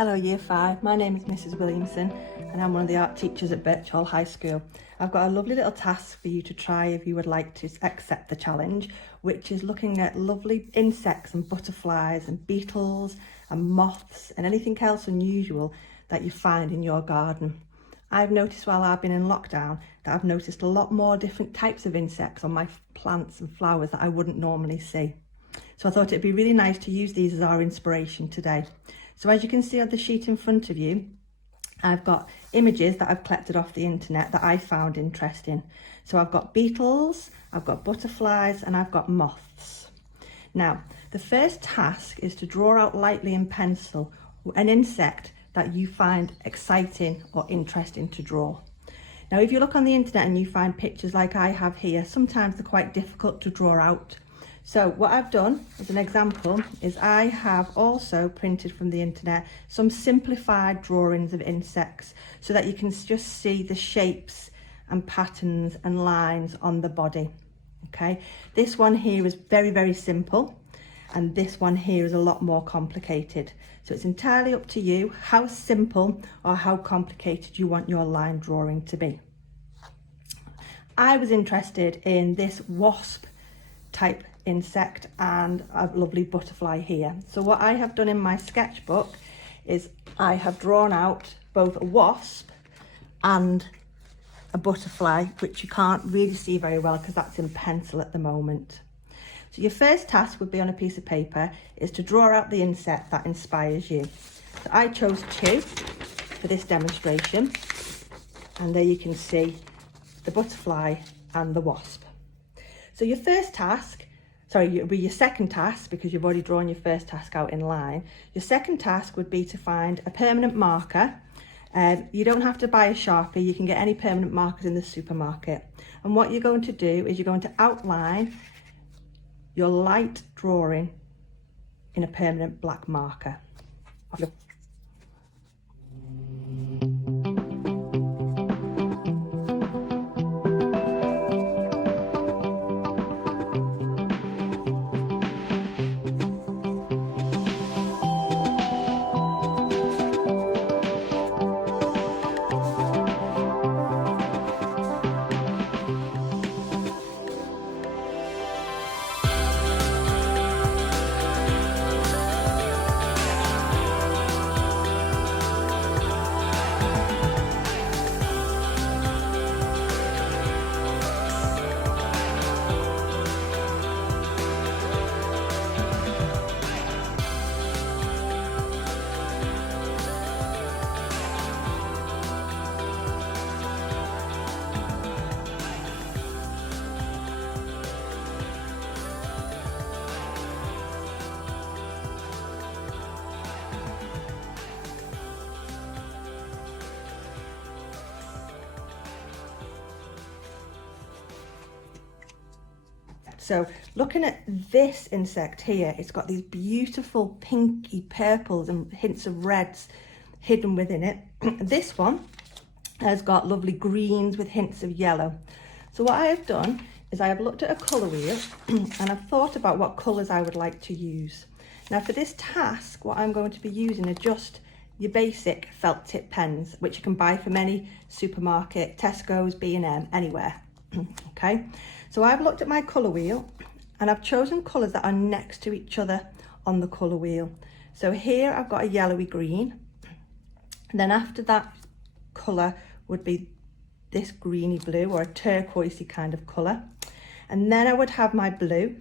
Hello Year 5, my name is Mrs Williamson and I'm one of the art teachers at Byrchall High School. I've got a lovely little task for you to try if you would like to accept the challenge, which is looking at lovely insects and butterflies and beetles and moths and anything else unusual that you find in your garden. I've noticed while I've been in lockdown that I've noticed a lot more different types of insects on my plants and flowers that I wouldn't normally see. So I thought it'd be really nice to use these as our inspiration today. So as you can see on the sheet in front of you, I've got images that I've collected off the internet that I found interesting. So I've got beetles, I've got butterflies, and I've got moths. Now, the first task is to draw out lightly in pencil an insect that you find exciting or interesting to draw. Now, if you look on the internet and you find pictures like I have here, sometimes they're quite difficult to draw out. So what I've done as an example is I have also printed from the internet some simplified drawings of insects so that you can just see the shapes and patterns and lines on the body. Okay, this one here is very, very simple and this one here is a lot more complicated. So it's entirely up to you how simple or how complicated you want your line drawing to be. I was interested in this wasp type insect and a lovely butterfly here. So what I have done in my sketchbook is I have drawn out both a wasp and a butterfly, which you can't really see very well because that's in pencil at the moment. So your first task would be on a piece of paper is to draw out the insect that inspires you. So I chose two for this demonstration, and there you can see the butterfly and the wasp. So your first task, it'll be your second task because you've already drawn your first task out in line. Your second task would be to find a permanent marker. You don't have to buy a Sharpie, you can get any permanent markers in the supermarket. And what you're going to do is you're going to outline your light drawing in a permanent black marker. So looking at this insect here, it's got these beautiful pinky purples and hints of reds hidden within it. This one has got lovely greens with hints of yellow. So what I have done is I have looked at a colour wheel and I've thought about what colours I would like to use. Now for this task, what I'm going to be using are just your basic felt tip pens, which you can buy from any supermarket, Tesco's, B&M, anywhere. Okay, so I've looked at my colour wheel and I've chosen colours that are next to each other on the colour wheel. So here I've got a yellowy green, and then after that colour would be this greeny blue or a turquoisey kind of colour, and then I would have my blue,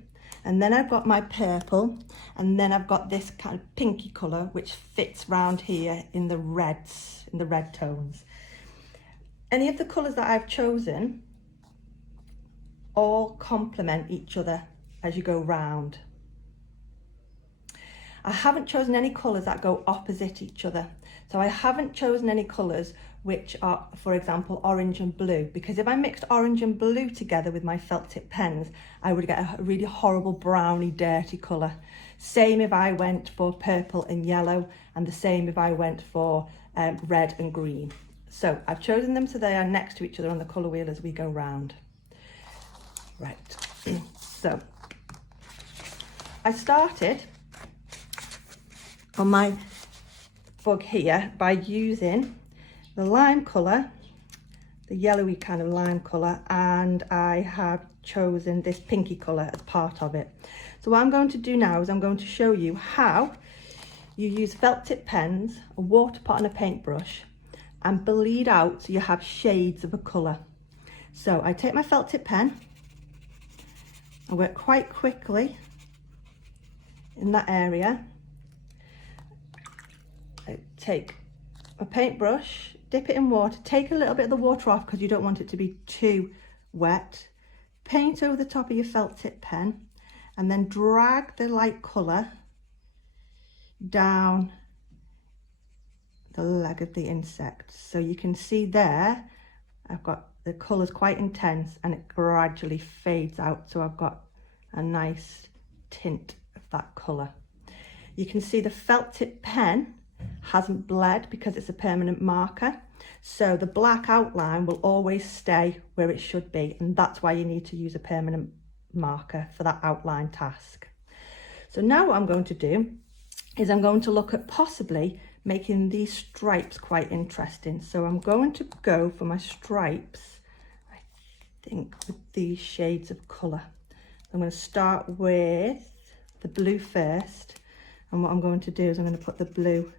and then I've got my purple, and then I've got this kind of pinky colour which fits round here in the reds, in the red tones. Any of the colours that I've chosen all complement each other as you go round. I haven't chosen any colours that go opposite each other. So I haven't chosen any colours which are, for example, orange and blue, because if I mixed orange and blue together with my felt tip pens, I would get a really horrible browny, dirty colour. Same if I went for purple and yellow, and the same if I went for red and green. So I've chosen them so they are next to each other on the colour wheel as we go round. Right, so I started on my bug here by using the lime colour, the yellowy kind of lime colour, and I have chosen this pinky colour as part of it. So what I'm going to do now is I'm going to show you how you use felt tip pens, a water pot and a paintbrush, and bleed out so you have shades of a colour. So I take my felt tip pen, I work quite quickly in that area. I take a paintbrush, dip it in water, take a little bit of the water off because you don't want it to be too wet. Paint over the top of your felt tip pen and then drag the light colour down the leg of the insect. So you can see there, I've got the colours quite intense and it gradually fades out. So I've got a nice tint of that colour. You can see the felt tip pen hasn't bled because it's a permanent marker. So the black outline will always stay where it should be. And that's why you need to use a permanent marker for that outline task. So now what I'm going to do is I'm going to look at possibly making these stripes quite interesting. So I'm going to go for my stripes, I think, with these shades of colour. I'm going to start with the blue first, and what I'm going to do is I'm going to put the blue,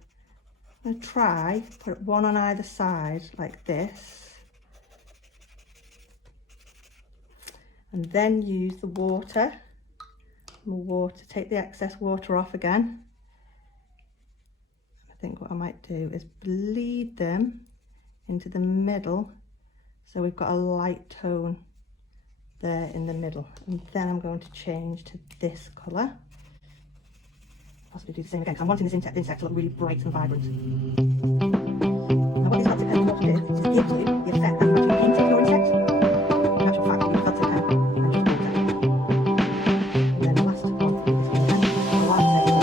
I'm going to try put one on either side like this, and then use the water, take the excess water off again. I think what I might do is bleed them into the middle so we've got a light tone there in the middle, and then I'm going to change to this colour. Possibly do the same again because I'm wanting this insect to look really bright and vibrant. Now what this felt tip pen will do is give you the effect that you're actually painting your insect. In actual fact, you felt tip pen and just water. And then the last one is going to be a light table.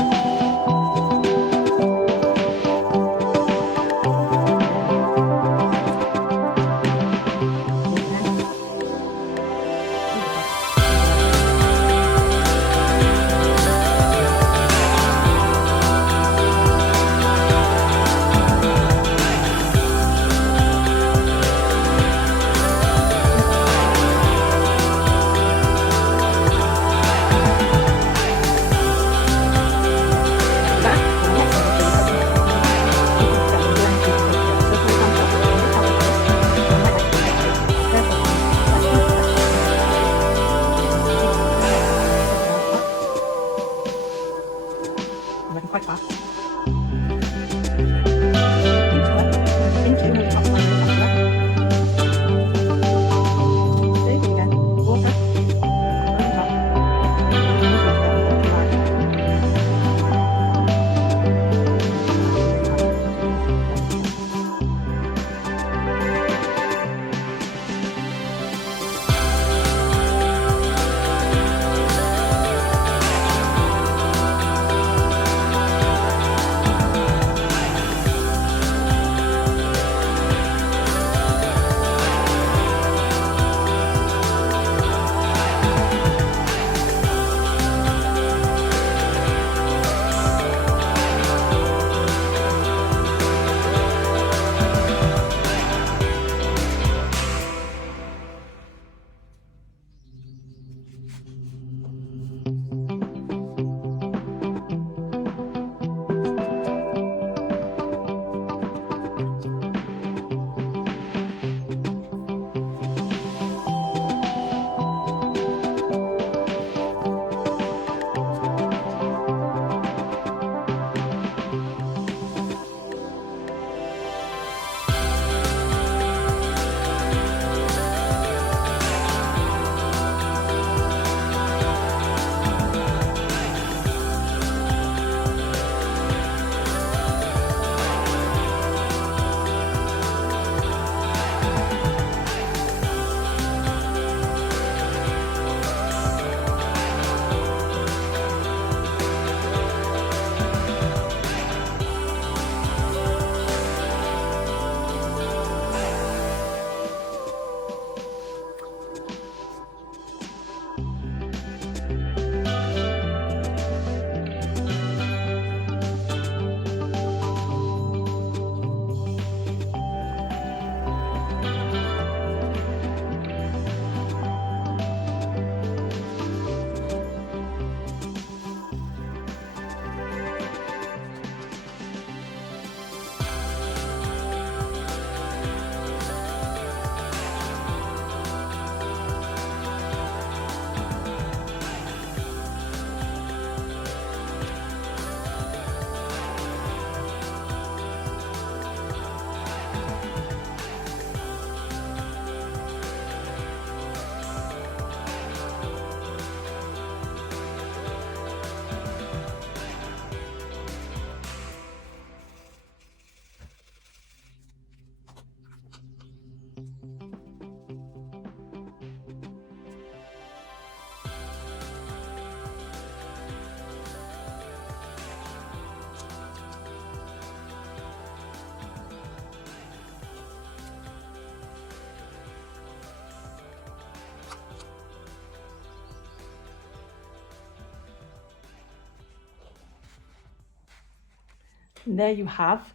And there you have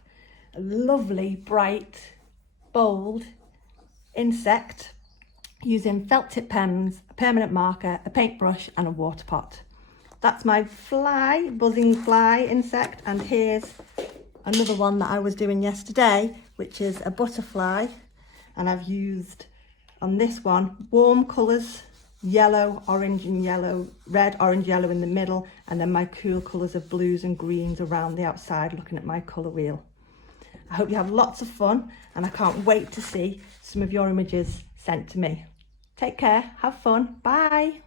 a lovely, bright, bold insect using felt tip pens, a permanent marker, a paintbrush and a water pot. That's my fly, buzzing fly insect, and here's another one that I was doing yesterday, which is a butterfly, and I've used on this one warm colours, yellow, orange and yellow, red, orange, yellow in the middle, and then my cool colours of blues and greens around the outside looking at my colour wheel. I hope you have lots of fun, and I can't wait to see some of your images sent to me. Take care, have fun, bye.